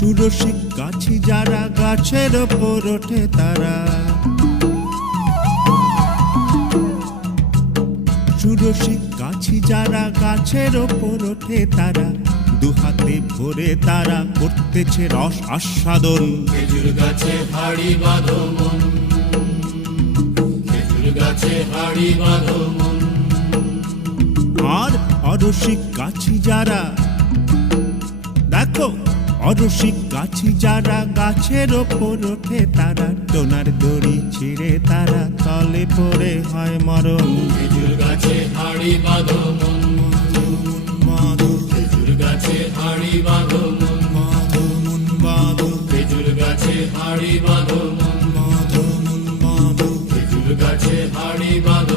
সুরসিক গাছি যারা গাছের ওপর ওঠে তারা, সুরসিক গাছি যারা গাছের ওপর ওঠে তারা, দুহাতে ভরে তারা করতেছে রস আস্বাদন। খেজুর গাছে হাড়ি বাঁধো মন, খেজুর গাছে হাড়ি বাঁধো মন। আর অরসিক গাছি যারা, দেখো অরসিক গাছি যারা গাছের ওপর ওঠে তারা, টোনার দড়ি ছিঁড়ে তারা তলে পড়ে হয় মরণ। খেজুর গাছে হাড়ি বাঁধো মন, বাঁধো খেজুর গাছে হাড়ি বাঁধো মন, বাঁধো মন বাঁধো, খেজুর গাছে হাড়ি বাঁধো মন, বাঁধো মন বাঁধো, খেজুর গাছে হাড়ি বাঁধো।